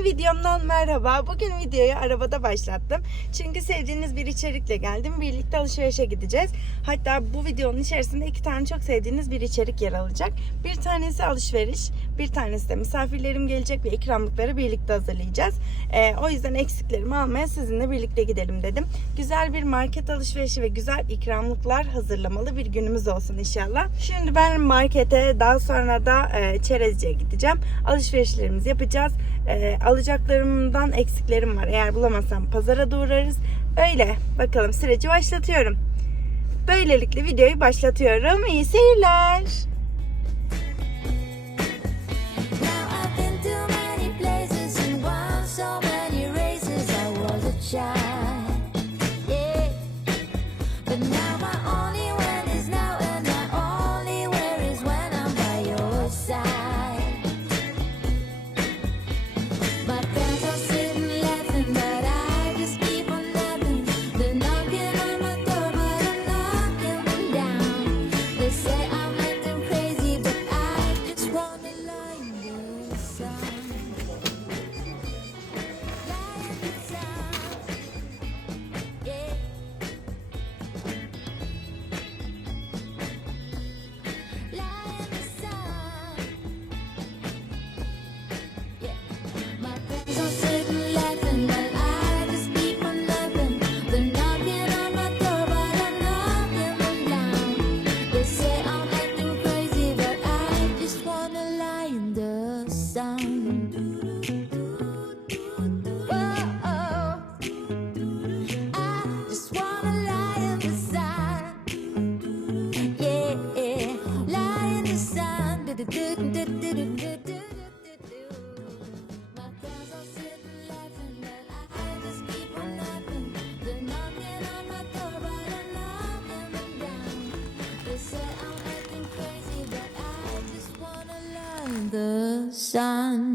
Yeni videomdan merhaba. Bugün videoyu arabada başlattım. Çünkü sevdiğiniz bir içerikle geldim. Birlikte alışverişe gideceğiz. Hatta bu videonun içerisinde iki tane çok sevdiğiniz bir içerik yer alacak. Bir tanesi alışveriş, bir tanesi de misafirlerim gelecek ve ikramlıkları birlikte hazırlayacağız. Ee, o yüzden eksiklerimi almaya sizinle birlikte gidelim dedim. Güzel bir market alışverişi ve güzel ikramlıklar hazırlamalı bir günümüz olsun inşallah. Şimdi ben markete daha sonra da e, çerezciye gideceğim. Alışverişlerimizi yapacağız. E, alacaklarımdan eksiklerim var. Eğer bulamazsam pazara da uğrarız. Öyle. Bakalım süreci başlatıyorum. Böylelikle videoyu başlatıyorum. İyi seyirler. Sun.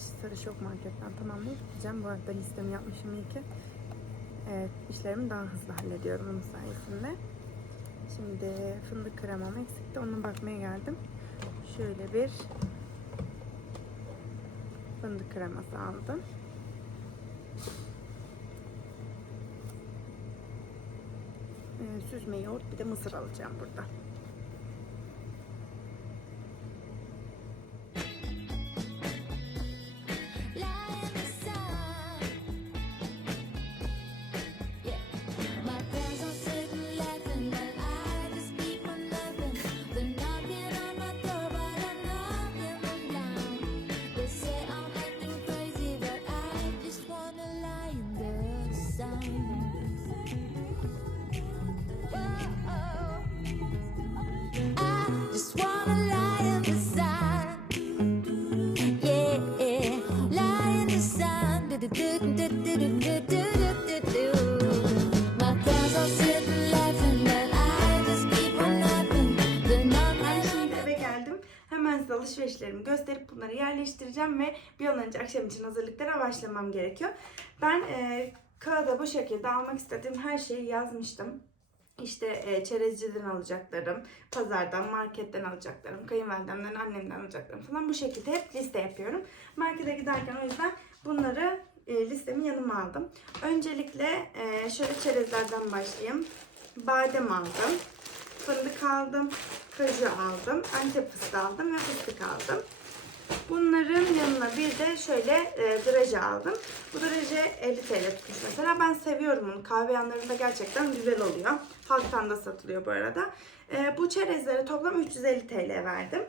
Sarı Şok Market'ten tamamlayıp gideceğim. Bu arada listemi yapmışım iyi ki. E, işlerimi daha hızlı hallediyorum onun sayesinde. Şimdi fındık kremam eksikti. Ona bakmaya geldim. Şöyle bir fındık kreması aldım. E, süzme yoğurt bir de mısır alacağım burada. Alışverişlerimi gösterip bunları yerleştireceğim ve bir an önce akşam için hazırlıklara başlamam gerekiyor. Ben e, kağıda bu şekilde almak istediğim her şeyi yazmıştım. İşte e, çerezciden alacaklarım, pazardan, marketten alacaklarım, kayınvalidemden, annemden alacaklarım falan bu şekilde hep liste yapıyorum. Markete giderken o yüzden bunları e, listemi yanıma aldım. Öncelikle e, şöyle çerezlerden başlayayım. badem aldım. Fındık aldım. Kaju aldım. Antep fıstığı aldım ve fıstık aldım. Bunların yanına bir de şöyle e, draje aldım. Bu draje 50 TL tutmuş mesela. Ben seviyorum onu. Kahve yanlarında gerçekten güzel oluyor. Halktan da satılıyor bu arada. E, bu çerezlere toplam 350 TL verdim.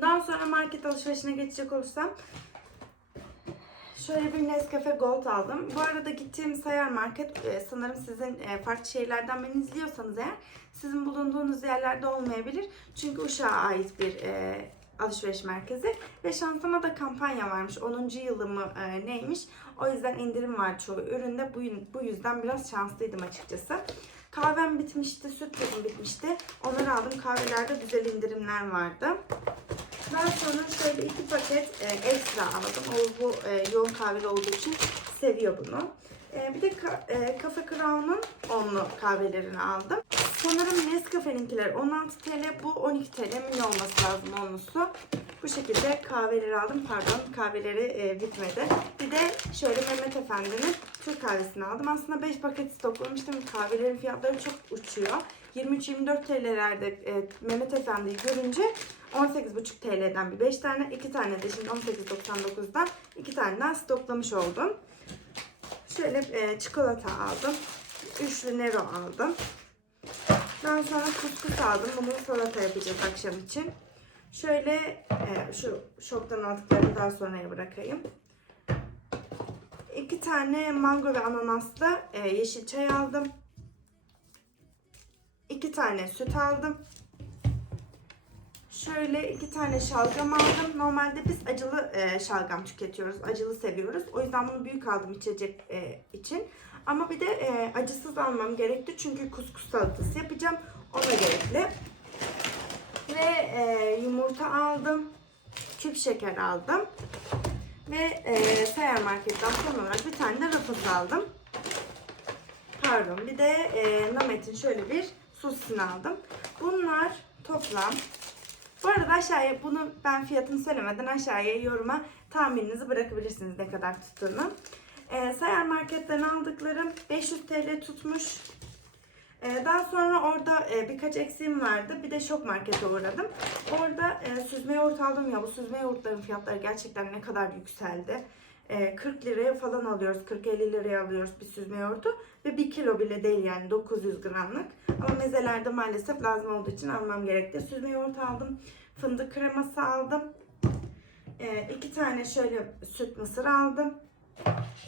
Daha sonra market alışverişine geçecek olursam Şöyle bir Nescafe Gold aldım. Bu arada gittiğim sayar market e, sanırım sizin e, farklı şehirlerden beni izliyorsanız eğer sizin bulunduğunuz yerlerde olmayabilir. Çünkü Uşak'a ait bir e, alışveriş merkezi ve şansıma da kampanya varmış. 10. yılı mı e, neymiş? O yüzden indirim var çoğu üründe. Bu, bu yüzden biraz şanslıydım açıkçası. Kahvem bitmişti, süt tozum bitmişti. Onları aldım. Kahvelerde güzel indirimler vardı. Daha sonra şöyle iki paket e, ekstra aldım. O bu e, yoğun kahveli olduğu için seviyor bunu. E, bir de e, Cafe Crown'un onlu kahvelerini aldım. Sanırım Nescafe'ninkiler 16 TL, bu 12 TL mi olması lazım onlusu. Bu şekilde kahveleri aldım. Pardon kahveleri e, bitmedi. Bir de şöyle Mehmet Efendi'nin Türk kahvesini aldım. Aslında 5 paket stoklamıştım. Kahvelerin fiyatları çok uçuyor. 23-24 TL'lerde e, Mehmet Efendi'yi görünce 18,5 TL'den bir 5 tane, 2 tane de şimdi 18.99'dan 2 tane daha stoklamış oldum. Şöyle e, çikolata aldım. Üçlü Nero aldım. Daha sonra kuskus aldım. Bunu salata yapacağız akşam için. Şöyle e, şu şoktan aldıklarımı daha sonraya bırakayım. İki tane mango ve ananaslı e, yeşil çay aldım. İki tane süt aldım. Şöyle iki tane şalgam aldım. Normalde biz acılı e, şalgam tüketiyoruz. Acılı seviyoruz. O yüzden bunu büyük aldım içecek e, için. Ama bir de e, acısız almam gerekti. Çünkü kuskus salatası yapacağım. Ona gerekli. Ve e, yumurta aldım. Küp şeker aldım. Ve e, Seyer Market'ten son olarak bir tane de rafız aldım. Pardon bir de e, Namet'in şöyle bir susisini aldım. Bunlar toplam bu arada aşağıya bunu ben fiyatını söylemeden aşağıya yoruma tahmininizi bırakabilirsiniz ne kadar tuttuğunu. Ee, Sayar Market'ten aldıklarım 500 TL tutmuş. Ee, daha sonra orada e, birkaç eksiğim vardı. Bir de şok markete uğradım. Orada e, süzme yoğurt aldım ya. Bu süzme yoğurtların fiyatları gerçekten ne kadar yükseldi. E, 40 liraya falan alıyoruz. 40-50 liraya alıyoruz bir süzme yoğurdu. Ve 1 kilo bile değil yani 900 gramlık. Ama mezelerde maalesef lazım olduğu için almam gerekti. Süzme yoğurt aldım. Fındık kreması aldım. E, iki tane şöyle süt mısır aldım.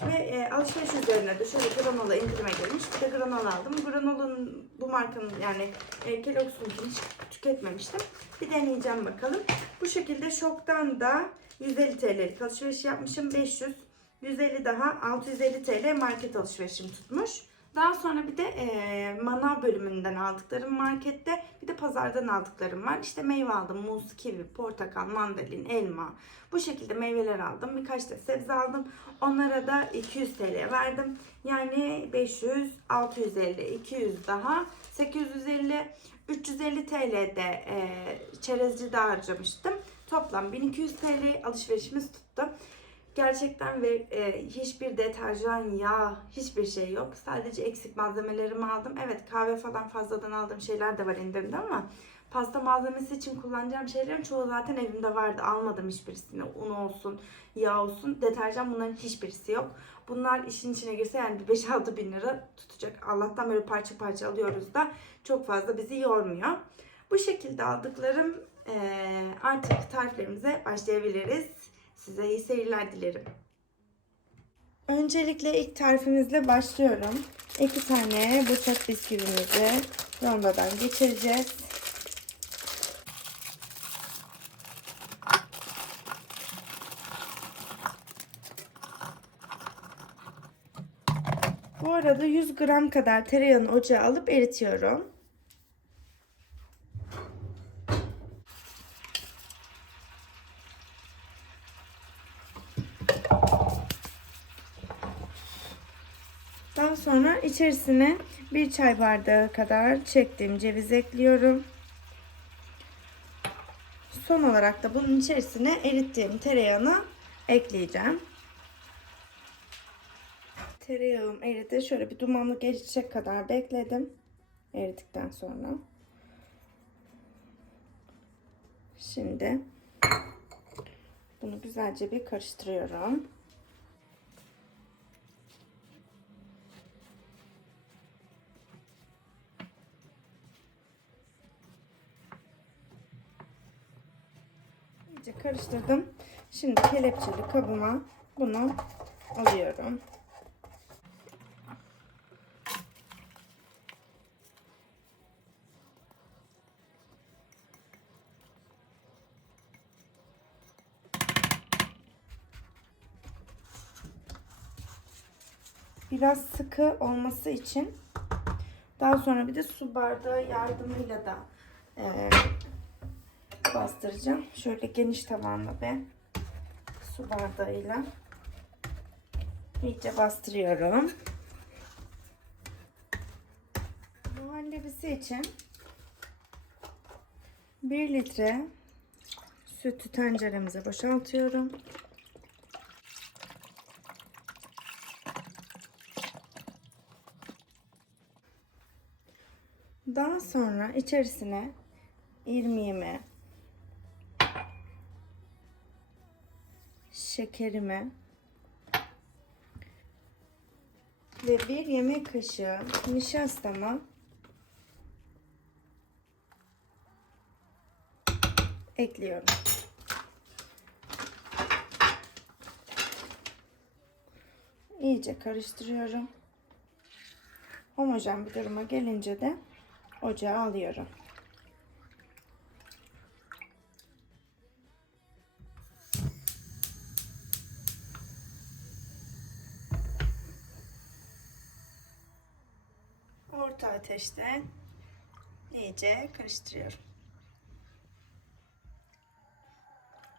Ve e, alışveriş üzerine de şöyle granola indirime girmiş. Bir de granola aldım. Granola'nın bu markanın yani e, Kellogg's'unkini hiç tüketmemiştim. Bir deneyeceğim bakalım. Bu şekilde şoktan da 150 TL'lik alışveriş yapmışım. 500, 150 daha 650 TL market alışverişim tutmuş. Daha sonra bir de e, manav bölümünden aldıklarım markette. Bir de pazardan aldıklarım var. İşte meyve aldım. Muz, kivi, portakal, mandalin, elma. Bu şekilde meyveler aldım. Birkaç da sebze aldım. Onlara da 200 TL verdim. Yani 500, 650, 200 daha 850, 350 TL'de e, çerezcide harcamıştım. Toplam 1200 TL alışverişimiz tuttu. Gerçekten ve e, hiçbir deterjan, yağ, hiçbir şey yok. Sadece eksik malzemelerimi aldım. Evet kahve falan fazladan aldığım şeyler de var indirimde ama pasta malzemesi için kullanacağım şeylerin çoğu zaten evimde vardı. Almadım hiçbirisini. Un olsun, yağ olsun. Deterjan bunların hiçbirisi yok. Bunlar işin içine girse yani 5-6 bin lira tutacak. Allah'tan böyle parça parça alıyoruz da çok fazla bizi yormuyor. Bu şekilde aldıklarım e, artık tariflerimize başlayabiliriz. Size iyi seyirler dilerim. Öncelikle ilk tarifimizle başlıyorum. İki tane bıçak bisküvimizi rondodan geçireceğiz. Bu arada 100 gram kadar tereyağını ocağa alıp eritiyorum. Daha sonra içerisine bir çay bardağı kadar çektiğim ceviz ekliyorum. Son olarak da bunun içerisine erittiğim tereyağını ekleyeceğim. Tereyağım eridi. Şöyle bir dumanlı geçecek kadar bekledim. eridikten sonra. Şimdi bunu güzelce bir karıştırıyorum. İyice karıştırdım. Şimdi kelepçeli kabıma bunu alıyorum. Biraz sıkı olması için daha sonra bir de su bardağı yardımıyla da eee, bastıracağım. Şöyle geniş tavanlı bir su bardağıyla iyice bastırıyorum. Muhallebisi için 1 litre sütü tenceremize boşaltıyorum. Daha sonra içerisine irmiğimi, şekerimi ve bir yemek kaşığı nişastamı ekliyorum. İyice karıştırıyorum. Homojen bir duruma gelince de ocağa alıyorum. Ateşte iyice karıştırıyorum.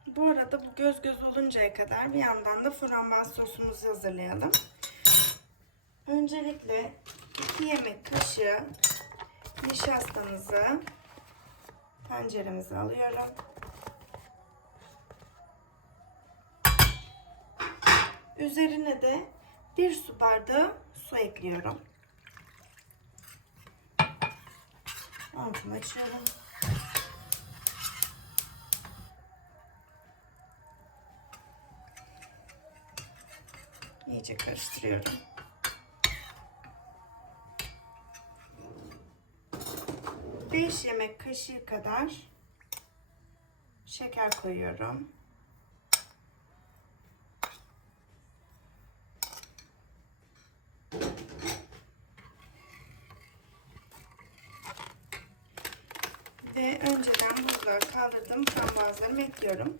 Bu arada bu göz göz oluncaya kadar bir yandan da frambuaz sosumuzu hazırlayalım. Öncelikle 2 yemek kaşığı nişastamızı tenceremize alıyorum. Üzerine de bir su bardağı su ekliyorum. Altını açıyorum. İyice karıştırıyorum. Beş yemek kaşığı kadar şeker koyuyorum. Ve önceden buzluğa kaldırdığım frambuazlarımı ekliyorum.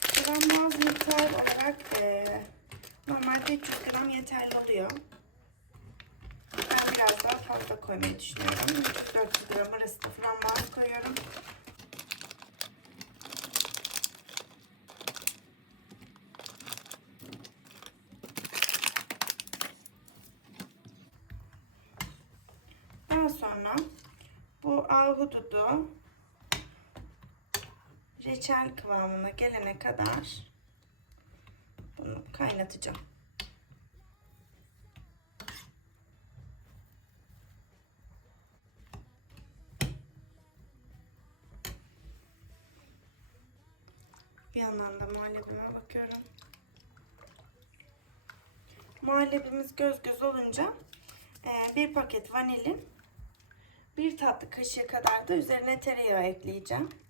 Frambuaz miktar olarak eee normalde 300 gram yeterli oluyor. Ben biraz daha fazla koymayı düşünüyorum. 300-400 gram arası da frambuaz koyuyorum. Daha sonra bu ahududu reçel kıvamına gelene kadar bunu kaynatacağım. Bir yandan da muhallebime bakıyorum. Muhallebimiz göz göz olunca e, bir paket vanilin bir tatlı kaşığı kadar da üzerine tereyağı ekleyeceğim.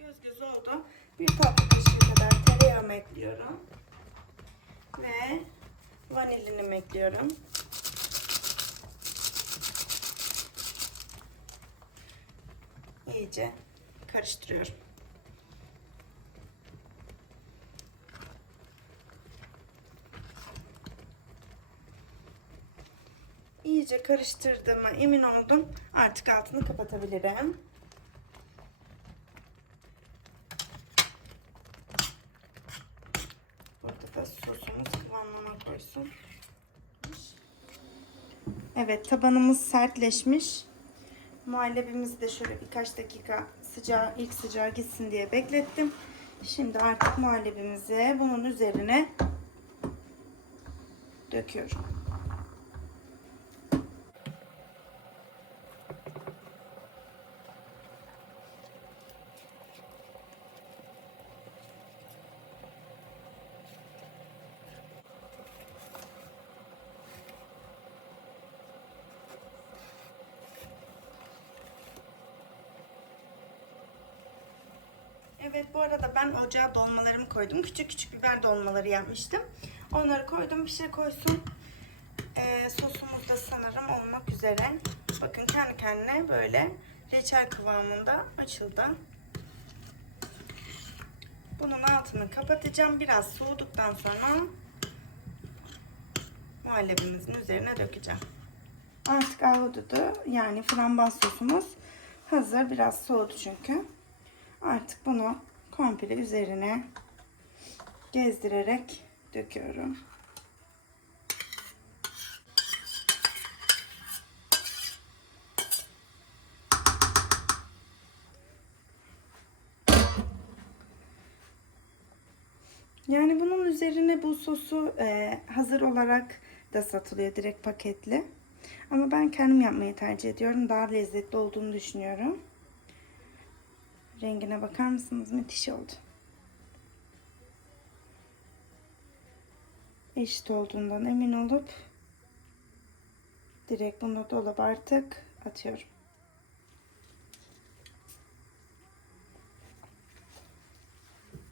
Göz göz oldu. Bir tatlı kaşığı kadar tereyağımı ekliyorum. Ve vanilinimi ekliyorum. İyice karıştırıyorum. İyice karıştırdığıma emin oldum. Artık altını kapatabilirim. Burada da sosumuz kıvamına koysun. Evet tabanımız sertleşmiş. Muhallebimizi de şöyle birkaç dakika sıcağı ilk sıcağı gitsin diye beklettim. Şimdi artık muhallebimizi bunun üzerine döküyorum. Evet bu arada ben ocağa dolmalarımı koydum. Küçük küçük biber dolmaları yapmıştım. Onları koydum bir şey koysun. Ee, sosumuz da sanırım olmak üzere. Bakın kendi kendine böyle reçel kıvamında açıldı. Bunun altını kapatacağım. Biraz soğuduktan sonra muhallebimizin üzerine dökeceğim. Artık ahududu yani frambuaz sosumuz hazır. Biraz soğudu çünkü. Artık bunu komple üzerine gezdirerek döküyorum. Yani bunun üzerine bu sosu e, hazır olarak da satılıyor direkt paketli. Ama ben kendim yapmayı tercih ediyorum. Daha lezzetli olduğunu düşünüyorum. Rengine bakar mısınız? Müthiş oldu. Eşit olduğundan emin olup direkt bunu dolaba artık atıyorum.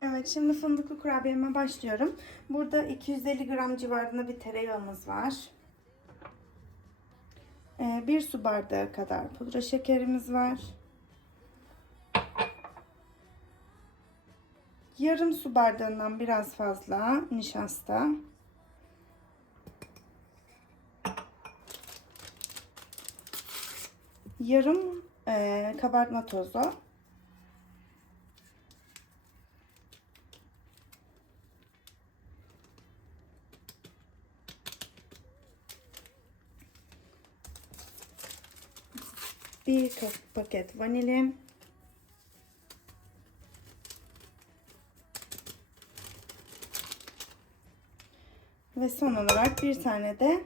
Evet şimdi fındıklı kurabiyeme başlıyorum. Burada 250 gram civarında bir tereyağımız var. Ee, bir su bardağı kadar pudra şekerimiz var. Yarım su bardağından biraz fazla nişasta. Yarım e, kabartma tozu. Bir paket vanilin. Ve son olarak bir tane de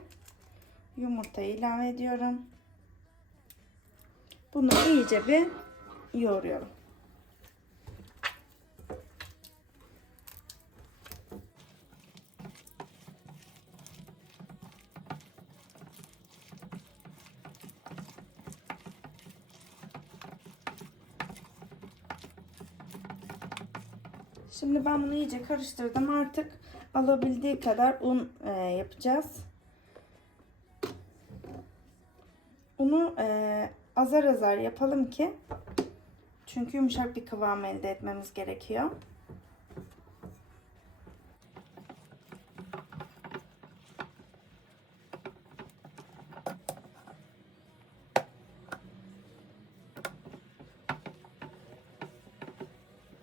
yumurta ilave ediyorum. Bunu iyice bir yoğuruyorum. Şimdi ben bunu iyice karıştırdım. Artık alabildiği kadar un e, yapacağız. Unu e, azar azar yapalım ki çünkü yumuşak bir kıvam elde etmemiz gerekiyor.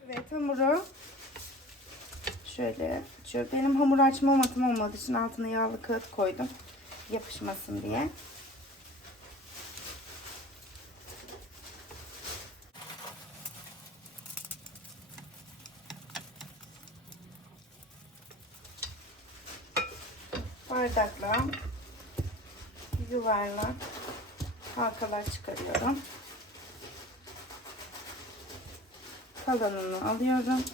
Evet hamuru açıyor. Benim hamur açma matım olmadığı için altına yağlı kağıt koydum. Yapışmasın diye. Bardakla yuvarlak halkalar çıkarıyorum. Kalanını alıyorum.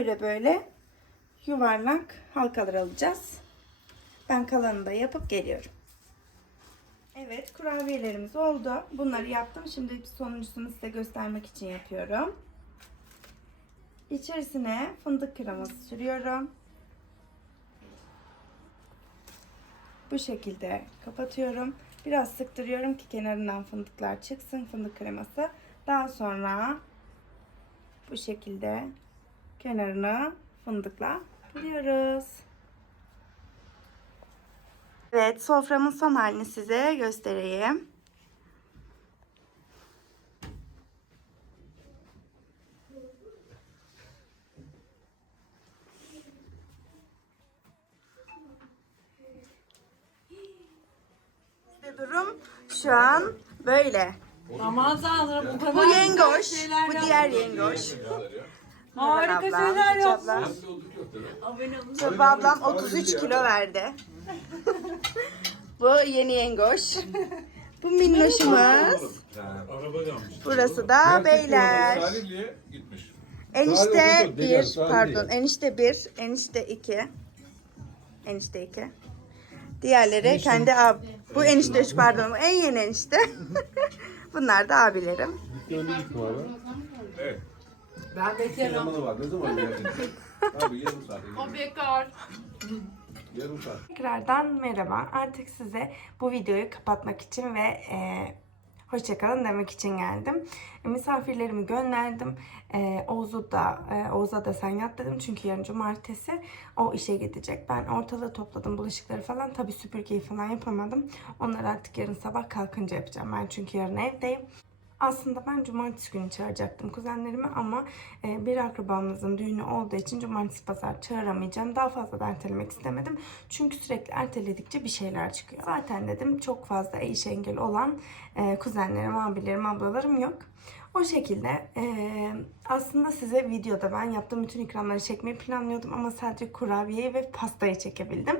Böyle böyle yuvarlak halkalar alacağız. Ben kalanını da yapıp geliyorum. Evet kurabiyelerimiz oldu. Bunları yaptım. Şimdi sonuncusunu size göstermek için yapıyorum. İçerisine fındık kreması sürüyorum. Bu şekilde kapatıyorum. Biraz sıktırıyorum ki kenarından fındıklar çıksın fındık kreması. Daha sonra bu şekilde kenarına fındıkla buluyoruz. Evet soframın son halini size göstereyim. İşte durum şu an böyle. Aman tanrım bu kadar Bu güzel yengoş, bu diğer yengoş. Harika Ablam, şeyler yaptın. ablam. Abone olun. Tuba ablam 33 kilo verdi. Bu yeni yengoş. Bu minnoşumuz. Araba gelmiş. Burası da beyler. Salihli'ye gitmiş. Enişte bir, pardon enişte bir, enişte iki. Enişte iki. Diğerleri kendi ab Bu enişte üç pardon. Bu en yeni enişte. Bunlar da abilerim. Abi. Evet. Ben bekarım. Zamanı var. Ne zaman geldin? Abi yarım saat. O bekar. Yarım saat. Tekrardan merhaba. Artık size bu videoyu kapatmak için ve e, hoşçakalın demek için geldim. E, misafirlerimi gönderdim. E, Oğuz'u da, e, Oğuz'a da sen yat dedim çünkü yarın cumartesi o işe gidecek. Ben ortalığı topladım bulaşıkları falan. Tabii süpürgeyi falan yapamadım. Onları artık yarın sabah kalkınca yapacağım. Ben çünkü yarın evdeyim. Aslında ben cumartesi günü çağıracaktım kuzenlerimi ama e, bir akrabamızın düğünü olduğu için cumartesi pazar çağıramayacağım. Daha fazla da ertelemek istemedim. Çünkü sürekli erteledikçe bir şeyler çıkıyor. Zaten dedim çok fazla eş engel olan e, kuzenlerim, abilerim, ablalarım yok. O şekilde e, aslında size videoda ben yaptığım bütün ikramları çekmeyi planlıyordum ama sadece kurabiyeyi ve pastayı çekebildim.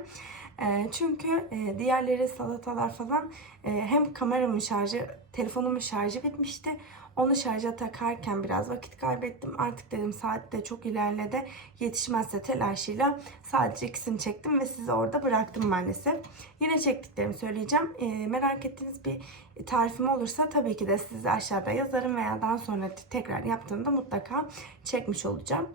Çünkü diğerleri salatalar falan hem kameramın şarjı, telefonumun şarjı bitmişti. Onu şarja takarken biraz vakit kaybettim. Artık dedim saat de çok ilerledi. Yetişmezse telaşıyla sadece ikisini çektim ve sizi orada bıraktım maalesef. Yine çektiklerimi söyleyeceğim. E, merak ettiğiniz bir tarifim olursa tabii ki de size aşağıda yazarım veya daha sonra tekrar yaptığımda mutlaka çekmiş olacağım.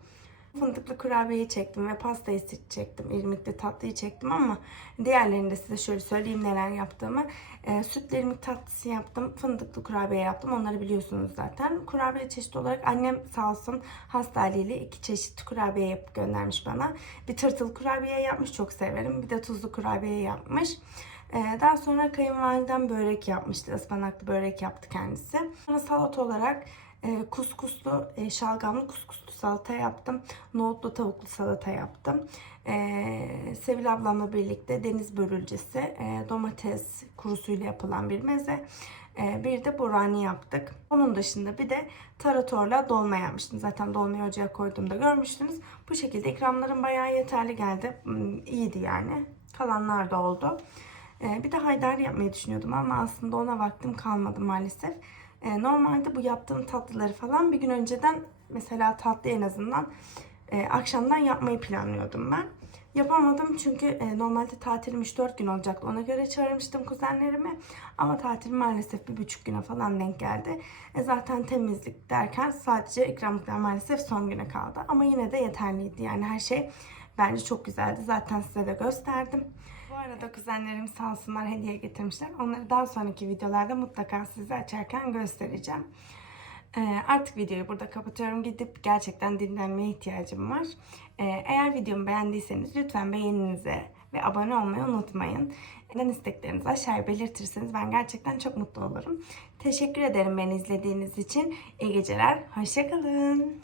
Fındıklı kurabiyeyi çektim ve pastayı çektim. İrmikli tatlıyı çektim ama diğerlerini de size şöyle söyleyeyim neler yaptığımı. E, sütlü irmik tatlısı yaptım. Fındıklı kurabiye yaptım. Onları biliyorsunuz zaten. Kurabiye çeşidi olarak annem sağ olsun hasta haliyle iki çeşit kurabiye yapıp göndermiş bana. Bir tırtıl kurabiye yapmış. Çok severim. Bir de tuzlu kurabiye yapmış. Ee, Daha sonra kayınvalidem börek yapmıştı. Ispanaklı börek yaptı kendisi. Sonra salata olarak e, kuskuslu, e, şalgamlı kuskuslu salata yaptım. Nohutlu tavuklu salata yaptım. Ee, Sevil ablamla birlikte deniz börülcesi, e, domates kurusuyla yapılan bir meze. Ee, bir de burani yaptık. Onun dışında bir de taratorla dolma yapmıştım. Zaten dolmayı ocağa koyduğumda görmüştünüz. Bu şekilde ikramlarım bayağı yeterli geldi. Hmm, İyiydi yani. Kalanlar da oldu. Ee, bir de haydari yapmayı düşünüyordum ama aslında ona vaktim kalmadı maalesef. Ee, normalde bu yaptığım tatlıları falan bir gün önceden mesela tatlı en azından e, akşamdan yapmayı planlıyordum ben. Yapamadım çünkü e, normalde tatilim 3-4 gün olacaktı. Ona göre çağırmıştım kuzenlerimi. Ama tatilim maalesef bir buçuk güne falan denk geldi. E, zaten temizlik derken sadece ikramlıklar maalesef son güne kaldı. Ama yine de yeterliydi. Yani her şey bence çok güzeldi. Zaten size de gösterdim. Bu arada kuzenlerim sağ olsunlar hediye getirmişler. Onları daha sonraki videolarda mutlaka size açarken göstereceğim. Ee, artık videoyu burada kapatıyorum. Gidip gerçekten dinlenmeye ihtiyacım var. Ee, eğer videomu beğendiyseniz lütfen beğeninize ve abone olmayı unutmayın. Neden isteklerinizi aşağıya belirtirseniz ben gerçekten çok mutlu olurum. Teşekkür ederim beni izlediğiniz için. İyi geceler. Hoşçakalın.